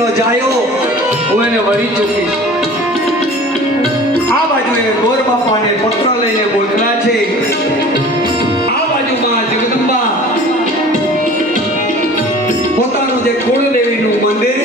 નો જાયો હું એને વળી ચૂકીશ. આ બાજુ એ ગોર બાપાને પત્ર લઈને મોકલા છે. આ બાજુમાં જગદંબા પોતાનું જે કુળદેવીનું મંદિર